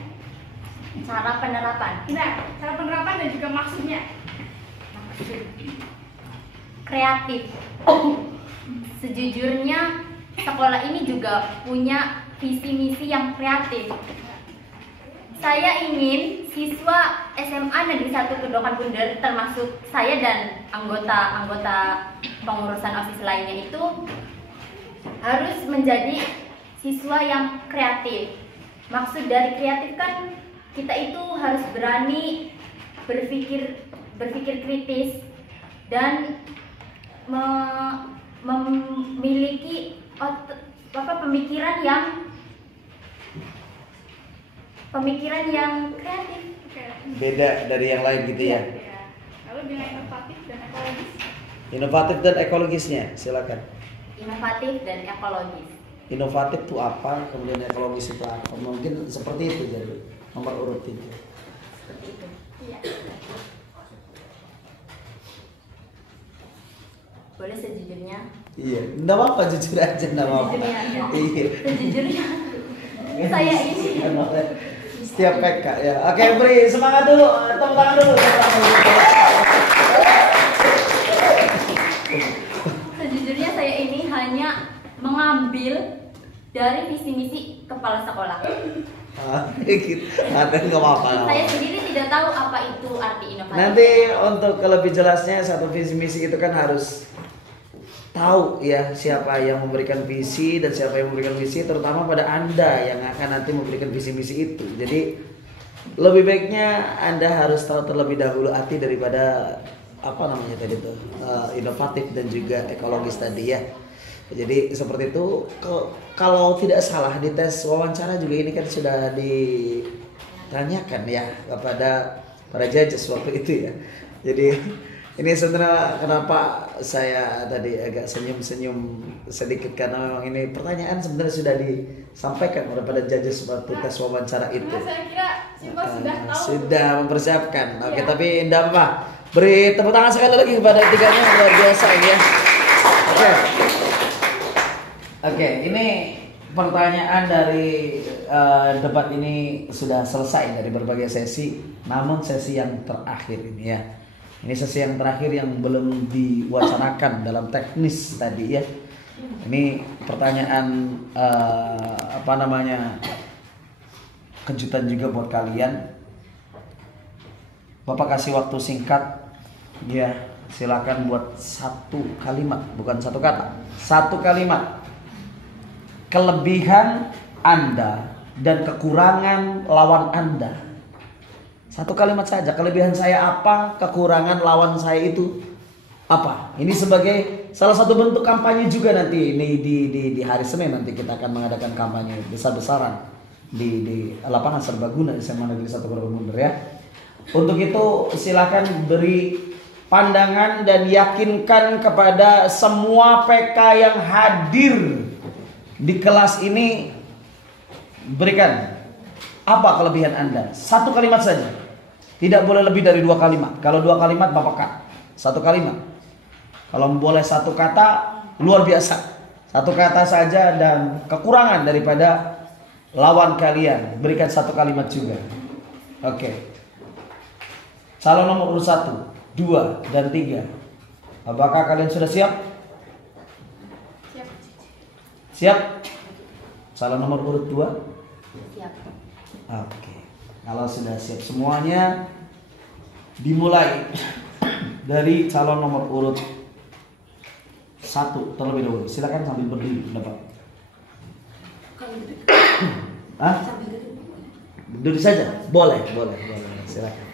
Cara penerapan. Nah, cara penerapan dan juga maksudnya. Kreatif. Sejujurnya sekolah ini juga punya visi misi yang kreatif. Saya ingin siswa SMA Negeri 1 Kedokan Bundar, termasuk saya dan anggota pengurusan OSIS lainnya itu harus menjadi siswa yang kreatif. Maksud dari kreatif kan kita itu harus berani berpikir kritis dan memiliki pemikiran yang kreatif. Beda dari yang lain gitu ya. Lalu dengan inovatif dan ekologis. Inovatif dan ekologisnya, silakan. Inovatif dan ekologis. Inovatif itu apa, kemudian ekologis itu apa? Mungkin seperti itu jadi nomor urut 3. Seperti itu. Iya. Boleh sejujurnya? Iya, enggak apa-apa, jujur aja, enggak apa-apa. Sejujurnya aja. Iya. Sejujurnya saya ini. Setiap PK ya. Oke, beri semangat dulu, tepuk tangan dulu. Sejujurnya saya ini hanya mengambil dari visi misi kepala sekolah. Gitu. Ada nggak apa-apa. Saya sendiri tidak tahu apa itu arti inovatif. Nanti untuk lebih jelasnya satu visi misi itu kan harus tahu ya siapa yang memberikan visi dan siapa yang memberikan visi, terutama pada Anda yang akan nanti memberikan visi misi itu. Jadi lebih baiknya Anda harus tahu terlebih dahulu arti daripada apa namanya tadi itu inovatif dan juga ekologis tadi ya. Jadi seperti itu. Kalau tidak salah di tes wawancara juga ini kan sudah tanyakan ya kepada para judges waktu itu ya. Jadi ini sebenarnya kenapa saya tadi agak senyum-senyum sedikit karena memang ini pertanyaan sebenarnya sudah disampaikan oleh pada judges waktu tes wawancara itu. Nah, saya kira Simba sudah tahu. Sudah mempersiapkan. Oke, tapi tidak apa. Beri tepuk tangan sekali lagi kepada ketiganya, luar biasa ya. Oke, ini pertanyaan dari debat ini sudah selesai dari berbagai sesi, namun sesi yang terakhir ini ya. Ini sesi yang terakhir yang belum diwacanakan dalam teknis tadi ya. Ini pertanyaan kejutan juga buat kalian. Bapak kasih waktu singkat ya, silakan buat satu kalimat, bukan satu kata, satu kalimat. Kelebihan Anda dan kekurangan lawan Anda. Satu kalimat saja, kelebihan saya apa, kekurangan lawan saya itu apa. Ini sebagai salah satu bentuk kampanye juga nanti ini di hari Senin nanti kita akan mengadakan kampanye besar-besaran di lapangan serbaguna SMA Negeri 1 Kedawang Bundar ya. Untuk itu silakan beri pandangan dan yakinkan kepada semua PK yang hadir di kelas ini, berikan apa kelebihan Anda. Satu kalimat saja. Tidak boleh lebih dari 2 kalimat. Kalau 2 kalimat Bapak cut. Satu kalimat. Kalau boleh satu kata, luar biasa. Satu kata saja dan kekurangan daripada lawan kalian. Berikan satu kalimat juga. Oke. Calon nomor urut 1, 2, dan 3. Apakah kalian sudah siap? Siap. Siap? Calon nomor urut 2? Siap. Oke. Kalau sudah siap semuanya, dimulai dari calon nomor urut 1 terlebih dahulu. Silakan sambil berdiri, Bapak. Hah? Berdiri saja? Boleh. Silakan.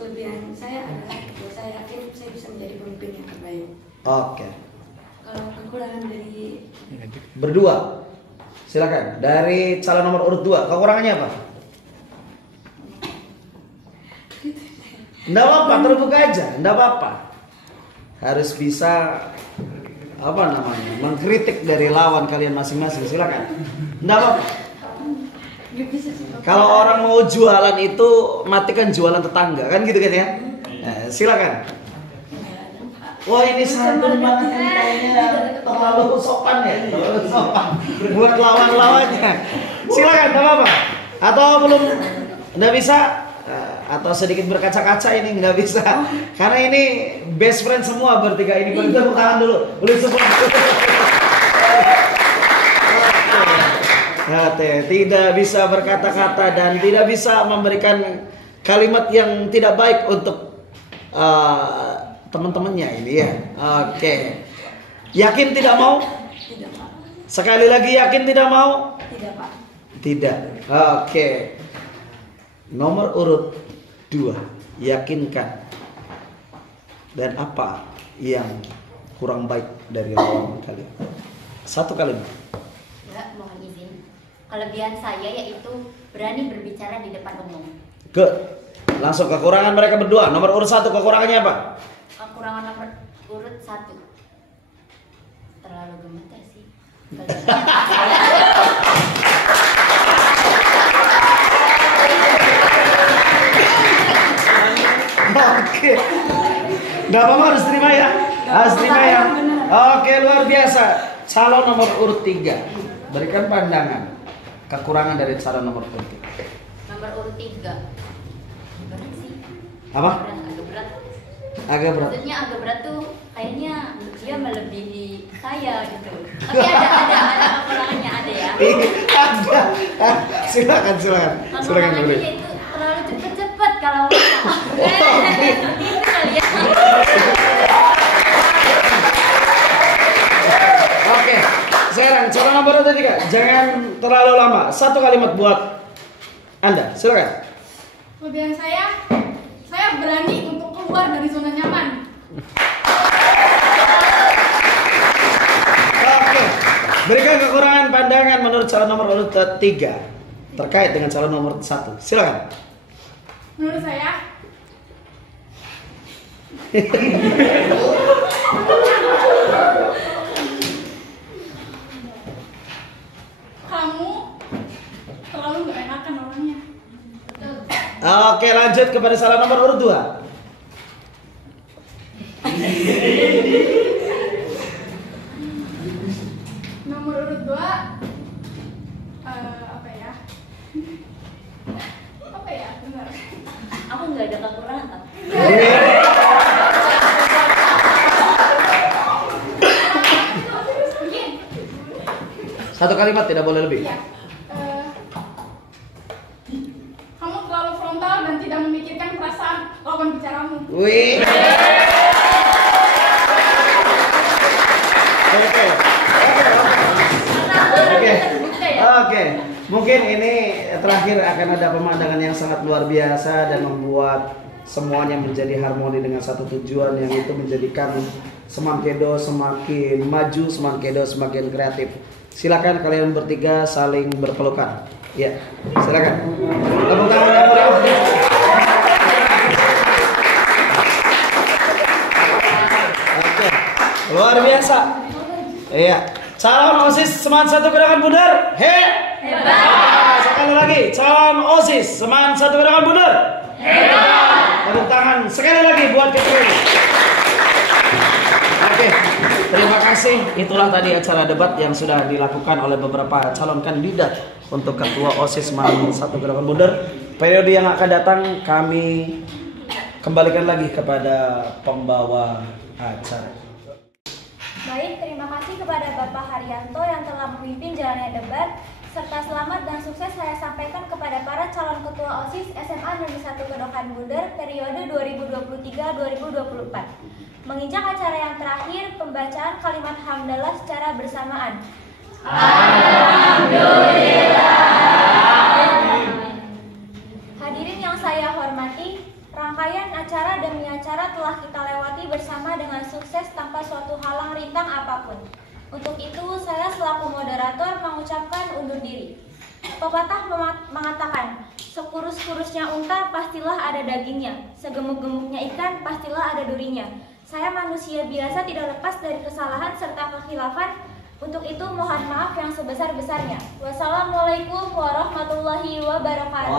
Kelebihan saya adalah saya yakin saya bisa menjadi pemimpin yang terbaik. Oke. Kalau kekurangan dari Berdua. Silakan. Dari calon nomor urut 2, kekurangannya apa? Enggak apa-apa, terbuka aja, enggak apa-apa. Harus bisa mengkritik dari lawan kalian masing-masing. Silakan. Enggak apa-apa. Kalau orang mau jualan itu matikan jualan tetangga, kan gitu kan ya? Nah, silakan. Wah, ini santun banget kayaknya, terlalu sopan ya, terlalu sopan buat lawan-lawannya. Silakan, enggak apa-apa. Atau belum enggak bisa, atau sedikit berkaca-kaca ini nggak bisa. Karena ini best friend semua bertiga ini. Boleh tepuk tangan dulu, boleh support. Tidak bisa berkata-kata dan tidak bisa memberikan kalimat yang tidak baik untuk teman-temannya ini ya. Oke. Yakin tidak mau? tidak Pak. Sekali lagi yakin tidak mau? Tidak Pak. Tidak. Oke. Nomor urut 2, yakinkan. Dan apa yang kurang baik dari lawan kalian? Satu kalimat. Ya, mohon izin. Kelebihan saya yaitu berani berbicara di depan umum. Langsung kekurangan mereka berdua. Nomor urut 1 kekurangannya apa? Kekurangan nomor urut 1 terlalu gemeter sih. Oke. Gak apa-apa, harus terima ya. Harus terima ya. Oke, luar biasa. Calon nomor urut 3, berikan pandangan kekurangan dari calon nomor urut 3. Nomor urut 3 berat sih. Apa? Agak berat. Agak berat. Maksudnya agak berat tuh kayaknya dia melebihi saya gitu. Tapi ada kekurangannya ada ya. Ada. Silakan. Kekurangannya itu terlalu cepet-cepet kalau seperti itu kali ya. Oke. Sekarang calon nomor urut 3, jangan terlalu lama. Satu kalimat buat Anda. Silakan. Kelebihan saya berani untuk keluar dari zona nyaman. Oke. Berikan kekurangan pandangan menurut calon nomor urut 3. terkait dengan calon nomor 1. Silakan. Menurut saya, kamu terlalu gak enakan orangnya. Oke, lanjut kepada calon nomor urut 2. Nomor urut 2, apa ya? Apa ya? Benar. Aku nggak ada kekurangan. Mungkin. Satu kalimat, tidak boleh lebih. Iya. Kamu terlalu frontal dan tidak memikirkan perasaan lawan bicaramu. Wih. Oke. Mungkin ini terakhir akan ada pemandangan yang sangat luar biasa dan membuat semuanya menjadi harmoni dengan satu tujuan, yang itu menjadikan Semangkedo semakin maju, Semangkedo semakin kreatif. Silakan kalian bertiga saling berpelukan. Ya, silakan. Tepuk tangan yang meriah. Oke, luar biasa. Iya. Calon OSIS Seman 1 gerakan bundar. Hebat. Sekali lagi, calon OSIS Seman 1 gerakan bundar. Hebat. Tepuk tangan sekali lagi buat ketua. Oke, terima kasih. Itulah tadi acara debat yang sudah dilakukan oleh beberapa calon kandidat untuk ketua OSIS Seman 1 gerakan bundar. Periode yang akan datang kami kembalikan lagi kepada pembawa acara. Baik, terima kasih kepada Bapak Haryanto yang telah memimpin jalannya debat, serta selamat dan sukses saya sampaikan kepada para calon ketua OSIS SMA Negeri 1 Kedokan Bundar periode 2023-2024. Menginjak acara yang terakhir, pembacaan kalimat hamdalah secara bersamaan. Alhamdulillah. Hadirin yang saya hormati, rangkaian acara demi acara telah kita lewati bersama dengan sukses tanpa suatu halang rintang apapun. Untuk itu, saya selaku moderator mengucapkan undur diri. Pepatah mengatakan, sekurus-kurusnya unta pastilah ada dagingnya, segemuk-gemuknya ikan pastilah ada durinya. Saya manusia biasa tidak lepas dari kesalahan serta kekhilafan. Untuk itu mohon maaf yang sebesar-besarnya. Wassalamualaikum warahmatullahi wabarakatuh.